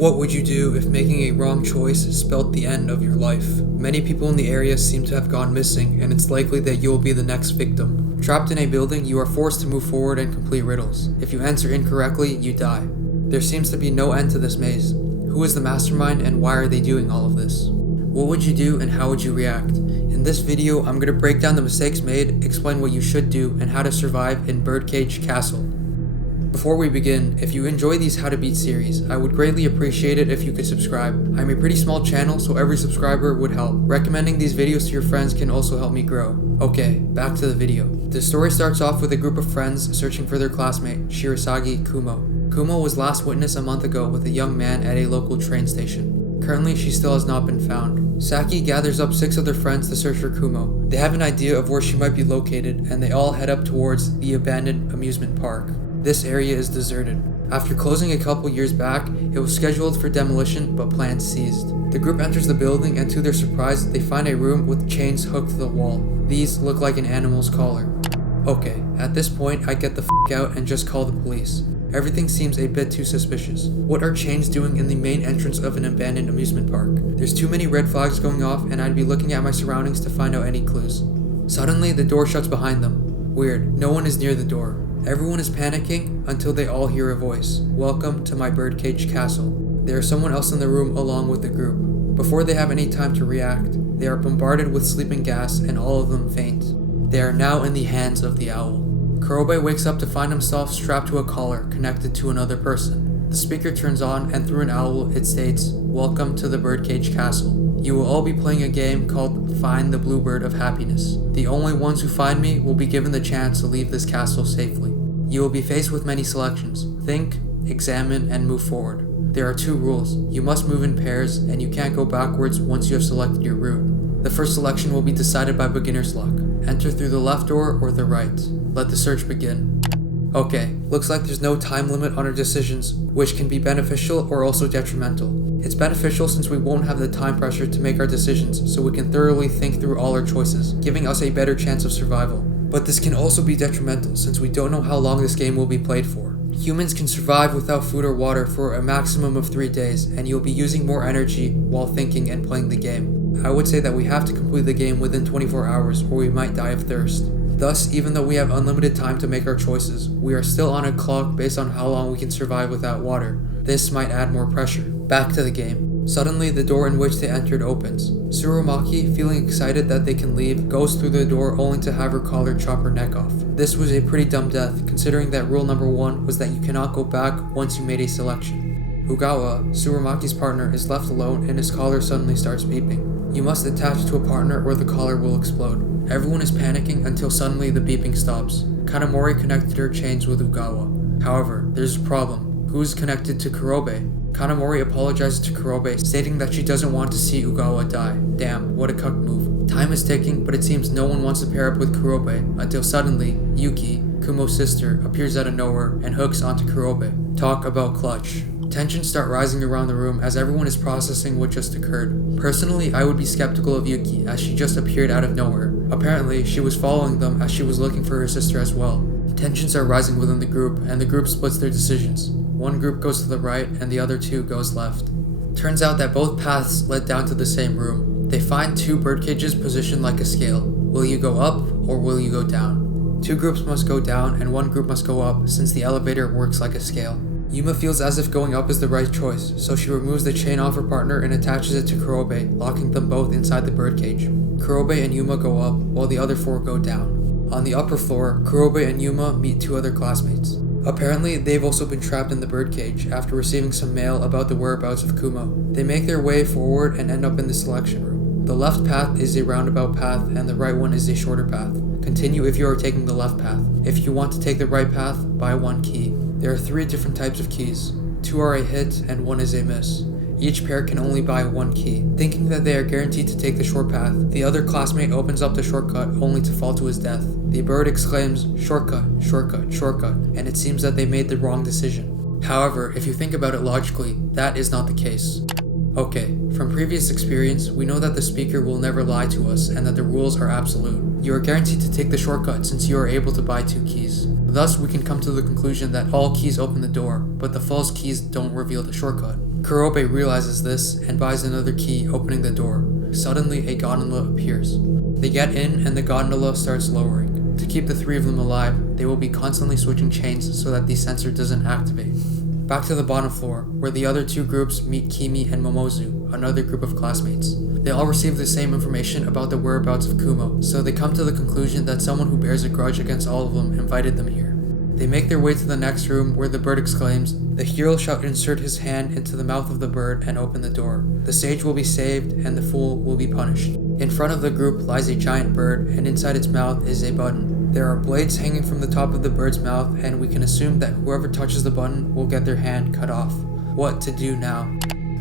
What would you do if making a wrong choice spelt the end of your life? Many people in the area seem to have gone missing, and it's likely that you will be the next victim. Trapped in a building, you are forced to move forward and complete riddles. If you answer incorrectly, you die. There seems to be no end to this maze. Who is the mastermind and why are they doing all of this? What would you do and how would you react? In this video, I'm going to break down the mistakes made, explain what you should do, and how to survive in Birdcage Castle. Before we begin, if you enjoy these How to Beat series, I would greatly appreciate it if you could subscribe. I'm a pretty small channel, so every subscriber would help. Recommending these videos to your friends can also help me grow. Okay, back to the video. The story starts off with a group of friends searching for their classmate, Shirasagi Kumo. Kumo was last witnessed a month ago with a young man at a local train station. Currently, she still has not been found. Saki gathers up 6 of their friends to search for Kumo. They have an idea of where she might be located, and they all head up towards the abandoned amusement park. This area is deserted. After closing a couple years back, it was scheduled for demolition, but plans ceased. The group enters the building, and to their surprise, they find a room with chains hooked to the wall. These look like an animal's collar. Okay, at this point, I get the f*** out and just call the police. Everything seems a bit too suspicious. What are chains doing in the main entrance of an abandoned amusement park? There's too many red flags going off, and I'd be looking at my surroundings to find out any clues. Suddenly, the door shuts behind them. Weird, no one is near the door. Everyone is panicking until they all hear a voice. Welcome to my Birdcage Castle. There is someone else in the room along with the group. Before they have any time to react, they are bombarded with sleeping gas and all of them faint. They are now in the hands of the owl. Kurobe wakes up to find himself strapped to a collar connected to another person. The speaker turns on and through an owl it states, "Welcome to the Birdcage Castle. You will all be playing a game called Find the Bluebird of Happiness. The only ones who find me will be given the chance to leave this castle safely. You will be faced with many selections. Think, examine, and move forward. There are 2 rules. You must move in pairs, and you can't go backwards once you have selected your route. The first selection will be decided by beginner's luck. Enter through the left door or the right. Let the search begin." Okay, looks like there's no time limit on our decisions, which can be beneficial or also detrimental. It's beneficial since we won't have the time pressure to make our decisions, so we can thoroughly think through all our choices, giving us a better chance of survival. But this can also be detrimental since we don't know how long this game will be played for. Humans can survive without food or water for a maximum of 3 days, and you'll be using more energy while thinking and playing the game. I would say that we have to complete the game within 24 hours or we might die of thirst. Thus, even though we have unlimited time to make our choices, we are still on a clock based on how long we can survive without water. This might add more pressure. Back to the game. Suddenly, the door in which they entered opens. Tsurumaki, feeling excited that they can leave, goes through the door only to have her collar chop her neck off. This was a pretty dumb death, considering that rule number 1 was that you cannot go back once you made a selection. Ugawa, Tsurumaki's partner, is left alone and his collar suddenly starts beeping. You must attach to a partner or the collar will explode. Everyone is panicking until suddenly the beeping stops. Kanamori connected her chains with Ugawa. However, there's a problem. Who's connected to Kurobe? Kanamori apologizes to Kurobe, stating that she doesn't want to see Ugawa die. Damn, what a cuck move. Time is ticking, but it seems no one wants to pair up with Kurobe, until suddenly, Yuki, Kumo's sister, appears out of nowhere and hooks onto Kurobe. Talk about clutch. Tensions start rising around the room as everyone is processing what just occurred. Personally, I would be skeptical of Yuki as she just appeared out of nowhere. Apparently, she was following them as she was looking for her sister as well. Tensions are rising within the group and the group splits their decisions. One group goes to the right and the other 2 goes left. Turns out that both paths led down to the same room. They find 2 bird cages positioned like a scale. Will you go up or will you go down? 2 groups must go down and 1 group must go up since the elevator works like a scale. Yuma feels as if going up is the right choice, so she removes the chain off her partner and attaches it to Kurobe, locking them both inside the birdcage. Kurobe and Yuma go up, while the other 4 go down. On the upper floor, Kurobe and Yuma meet 2 other classmates. Apparently, they've also been trapped in the birdcage after receiving some mail about the whereabouts of Kumo. They make their way forward and end up in the selection room. The left path is a roundabout path and the right one is a shorter path. Continue if you are taking the left path. If you want to take the right path, buy 1 key. There are 3 different types of keys. 2 are a hit and 1 is a miss. Each pair can only buy 1 key. Thinking that they are guaranteed to take the short path, the other classmate opens up the shortcut only to fall to his death. The bird exclaims, "Shortcut, shortcut, shortcut," and it seems that they made the wrong decision. However, if you think about it logically, that is not the case. Okay, from previous experience, we know that the speaker will never lie to us and that the rules are absolute. You are guaranteed to take the shortcut since you are able to buy 2 keys. Thus, we can come to the conclusion that all keys open the door, but the false keys don't reveal the shortcut. Kurobe realizes this and buys another key, opening the door. Suddenly, a gondola appears. They get in and the gondola starts lowering. To keep the three of them alive, they will be constantly switching chains so that the sensor doesn't activate. Back to the bottom floor, where the other two groups meet Kimi and Momozu, another group of classmates. They all receive the same information about the whereabouts of Kumo, so they come to the conclusion that someone who bears a grudge against all of them invited them here. They make their way to the next room where the bird exclaims, "The hero shall insert his hand into the mouth of the bird and open the door. The sage will be saved and the fool will be punished." In front of the group lies a giant bird, and inside its mouth is a button. There are blades hanging from the top of the bird's mouth, and we can assume that whoever touches the button will get their hand cut off. What to do now?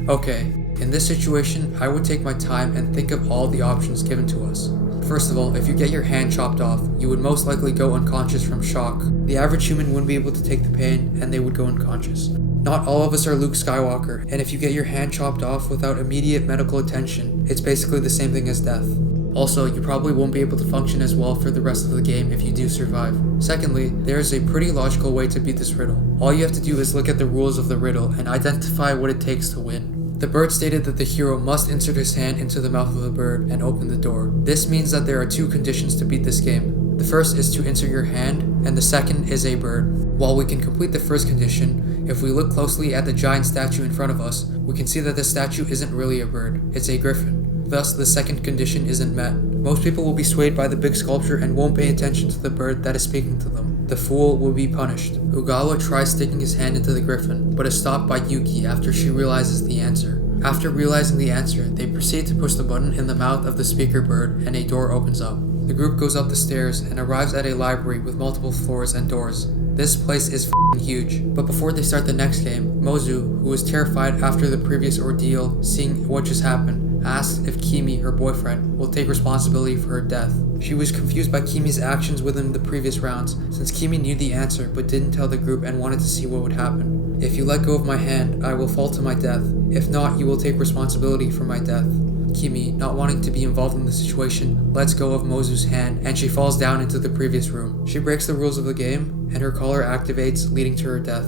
Okay, in this situation, I would take my time and think of all the options given to us. First of all, if you get your hand chopped off, you would most likely go unconscious from shock. The average human wouldn't be able to take the pain, and they would go unconscious. Not all of us are Luke Skywalker, and if you get your hand chopped off without immediate medical attention, it's basically the same thing as death. Also, you probably won't be able to function as well for the rest of the game if you do survive. Secondly, there is a pretty logical way to beat this riddle. All you have to do is look at the rules of the riddle and identify what it takes to win. The bird stated that the hero must insert his hand into the mouth of the bird and open the door. This means that there are two conditions to beat this game. The first is to insert your hand, and the second is a bird. While we can complete the first condition, if we look closely at the giant statue in front of us, we can see that the statue isn't really a bird, it's a griffin. Thus, the second condition isn't met. Most people will be swayed by the big sculpture and won't pay attention to the bird that is speaking to them. The fool will be punished. Ogawa tries sticking his hand into the griffin, but is stopped by Yuki after she realizes the answer. After realizing the answer, they proceed to push the button in the mouth of the speaker bird and a door opens up. The group goes up the stairs and arrives at a library with multiple floors and doors. This place is f***ing huge. But before they start the next game, Mozu, who was terrified after the previous ordeal, seeing what just happened, asks if Kimi, her boyfriend, will take responsibility for her death. She was confused by Kimi's actions within the previous rounds, since Kimi knew the answer but didn't tell the group and wanted to see what would happen. "If you let go of my hand, I will fall to my death. If not, you will take responsibility for my death." Kimi, not wanting to be involved in the situation, lets go of Mozu's hand and she falls down into the previous room. She breaks the rules of the game and her collar activates, leading to her death.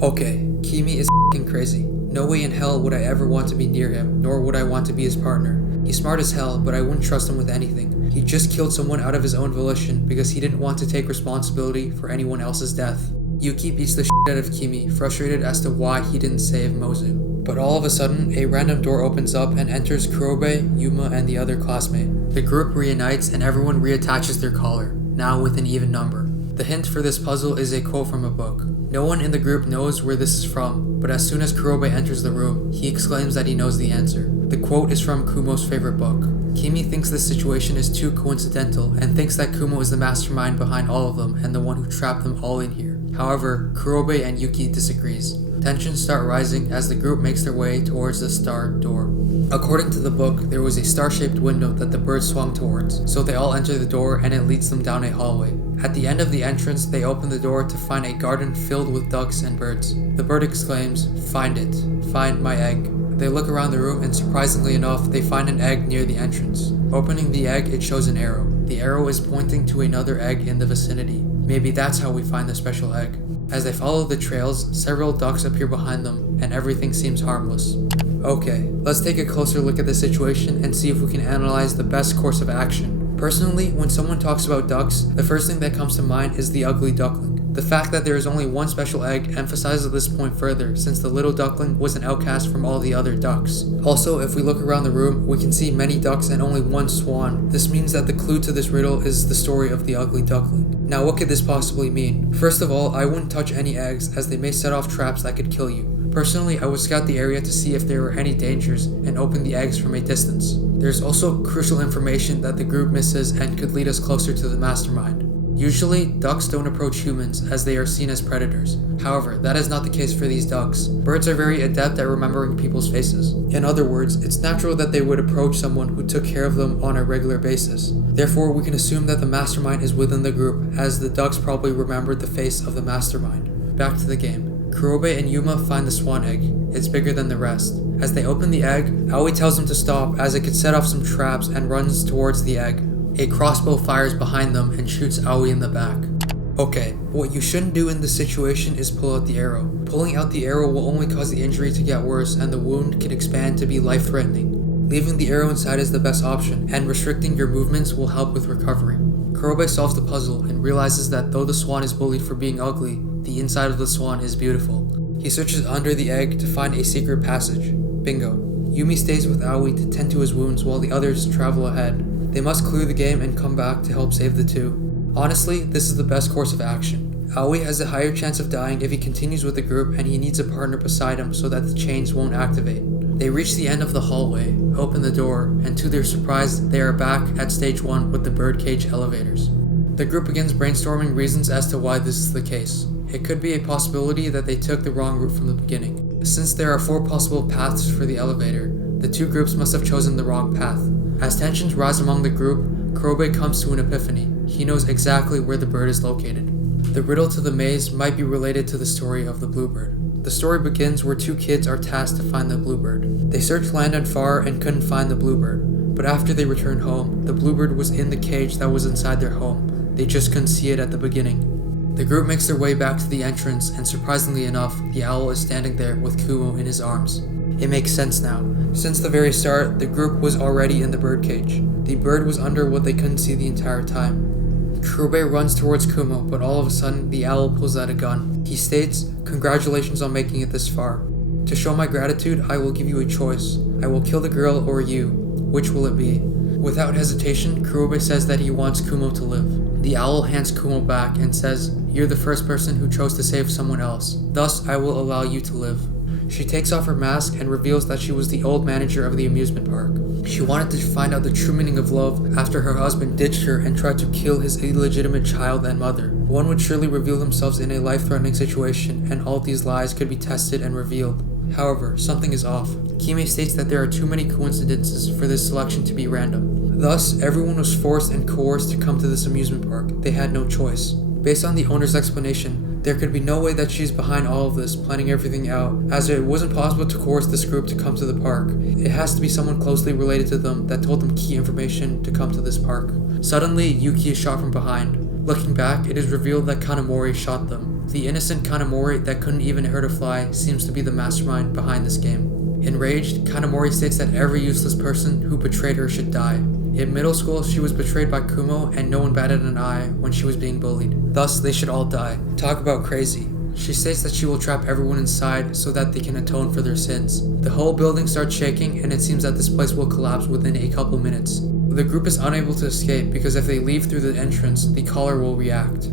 Okay, Kimi is f***ing crazy. No way in hell would I ever want to be near him, nor would I want to be his partner. He's smart as hell, but I wouldn't trust him with anything. He just killed someone out of his own volition because he didn't want to take responsibility for anyone else's death. Yuki beats the shit out of Kimi, frustrated as to why he didn't save Mozu. But all of a sudden, a random door opens up and enters Kurobe, Yuma, and the other classmate. The group reunites and everyone reattaches their collar, now with an even number. The hint for this puzzle is a quote from a book. No one in the group knows where this is from, but as soon as Kurobe enters the room, he exclaims that he knows the answer. The quote is from Kumo's favorite book. Kimi thinks this situation is too coincidental and thinks that Kumo is the mastermind behind all of them and the one who trapped them all in here. However, Kurobe and Yuki disagrees. Tensions start rising as the group makes their way towards the star door. According to the book, there was a star-shaped window that the bird swung towards, so they all enter the door and it leads them down a hallway. At the end of the entrance, they open the door to find a garden filled with ducks and birds. The bird exclaims, "Find it. Find my egg." They look around the room and surprisingly enough, they find an egg near the entrance. Opening the egg, it shows an arrow. The arrow is pointing to another egg in the vicinity. Maybe that's how we find the special egg. As they follow the trails, several ducks appear behind them, and everything seems harmless. Okay, let's take a closer look at the situation and see if we can analyze the best course of action. Personally, when someone talks about ducks, the first thing that comes to mind is the ugly duckling. The fact that there is only one special egg emphasizes this point further, since the little duckling was an outcast from all the other ducks. Also, if we look around the room, we can see many ducks and only one swan. This means that the clue to this riddle is the story of the ugly duckling. Now, what could this possibly mean? First of all, I wouldn't touch any eggs, as they may set off traps that could kill you. Personally, I would scout the area to see if there were any dangers and open the eggs from a distance. There's also crucial information that the group misses and could lead us closer to the mastermind. Usually, ducks don't approach humans as they are seen as predators. However, that is not the case for these ducks. Birds are very adept at remembering people's faces. In other words, it's natural that they would approach someone who took care of them on a regular basis. Therefore, we can assume that the mastermind is within the group, as the ducks probably remembered the face of the mastermind. Back to the game. Kurobe and Yuma find the swan egg. It's bigger than the rest. As they open the egg, Aoi tells them to stop as it could set off some traps and runs towards the egg. A crossbow fires behind them and shoots Aoi in the back. Okay, what you shouldn't do in this situation is pull out the arrow. Pulling out the arrow will only cause the injury to get worse and the wound can expand to be life-threatening. Leaving the arrow inside is the best option, and restricting your movements will help with recovery. Kurobe solves the puzzle and realizes that though the swan is bullied for being ugly, the inside of the swan is beautiful. He searches under the egg to find a secret passage. Bingo. Yumi stays with Aoi to tend to his wounds while the others travel ahead. They must clear the game and come back to help save the two. Honestly, this is the best course of action. Aoi has a higher chance of dying if he continues with the group, and he needs a partner beside him so that the chains won't activate. They reach the end of the hallway, open the door, and to their surprise, they are back at stage 1 with the birdcage elevators. The group begins brainstorming reasons as to why this is the case. It could be a possibility that they took the wrong route from the beginning. Since there are 4 possible paths for the elevator, the 2 groups must have chosen the wrong path. As tensions rise among the group, Kurobe comes to an epiphany. He knows exactly where the bird is located. The riddle to the maze might be related to the story of the bluebird. The story begins where 2 kids are tasked to find the bluebird. They searched land and far and couldn't find the bluebird, but after they returned home, the bluebird was in the cage that was inside their home. They just couldn't see it at the beginning. The group makes their way back to the entrance, and surprisingly enough, the owl is standing there with Kumo in his arms. It makes sense now. Since the very start, the group was already in the birdcage. The bird was under what they couldn't see the entire time. Kurobe runs towards Kumo, but all of a sudden, the owl pulls out a gun. He states, "Congratulations on making it this far. To show my gratitude, I will give you a choice. I will kill the girl or you. Which will it be?" Without hesitation, Kurobe says that he wants Kumo to live. The owl hands Kumo back and says, "You're the first person who chose to save someone else. Thus, I will allow you to live." She takes off her mask and reveals that she was the old manager of the amusement park. She wanted to find out the true meaning of love after her husband ditched her and tried to kill his illegitimate child and mother. One would surely reveal themselves in a life-threatening situation, and all these lies could be tested and revealed. However, something is off. Kime states that there are too many coincidences for this selection to be random. Thus, everyone was forced and coerced to come to this amusement park. They had no choice. Based on the owner's explanation, there could be no way that she's behind all of this, planning everything out, as it wasn't possible to coerce this group to come to the park. It has to be someone closely related to them that told them key information to come to this park. Suddenly, Yuki is shot from behind. Looking back, it is revealed that Kanamori shot them. The innocent Kanamori that couldn't even hurt a fly seems to be the mastermind behind this game. Enraged, Kanamori states that every useless person who betrayed her should die. In middle school, she was betrayed by Kumo and no one batted an eye when she was being bullied. Thus, they should all die. Talk about crazy. She states that she will trap everyone inside so that they can atone for their sins. The whole building starts shaking and it seems that this place will collapse within a couple minutes. The group is unable to escape because if they leave through the entrance, the collar will react.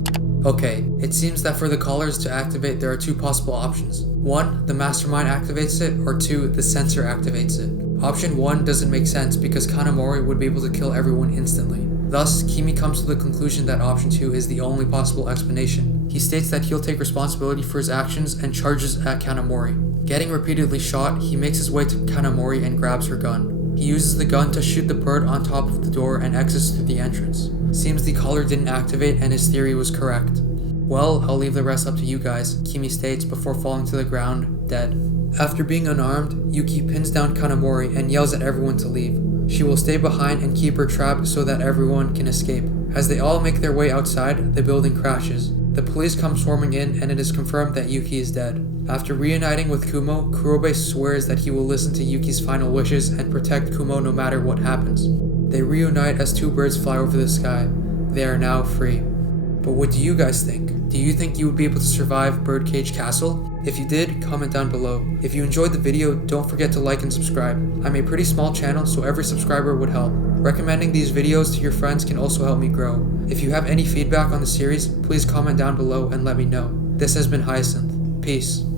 Okay, it seems that for the collars to activate there are 2 possible options. 1, the mastermind activates it, or 2, the sensor activates it. Option 1 doesn't make sense because Kanamori would be able to kill everyone instantly. Thus, Kimi comes to the conclusion that option 2 is the only possible explanation. He states that he'll take responsibility for his actions and charges at Kanamori. Getting repeatedly shot, he makes his way to Kanamori and grabs her gun. He uses the gun to shoot the bird on top of the door and exits through the entrance. Seems the collar didn't activate and his theory was correct. Well, I'll leave the rest up to you guys, Kimi states before falling to the ground, dead. After being unarmed, Yuki pins down Kanamori and yells at everyone to leave. She will stay behind and keep her trapped so that everyone can escape. As they all make their way outside, the building crashes. The police come swarming in and it is confirmed that Yuki is dead. After reuniting with Kumo, Kurobe swears that he will listen to Yuki's final wishes and protect Kumo no matter what happens. They reunite as 2 birds fly over the sky. They are now free. But what do you guys think? Do you think you would be able to survive Birdcage Castle? If you did, comment down below. If you enjoyed the video, don't forget to like and subscribe. I'm a pretty small channel, so every subscriber would help. Recommending these videos to your friends can also help me grow. If you have any feedback on the series, please comment down below and let me know. This has been Hyacinth. Peace.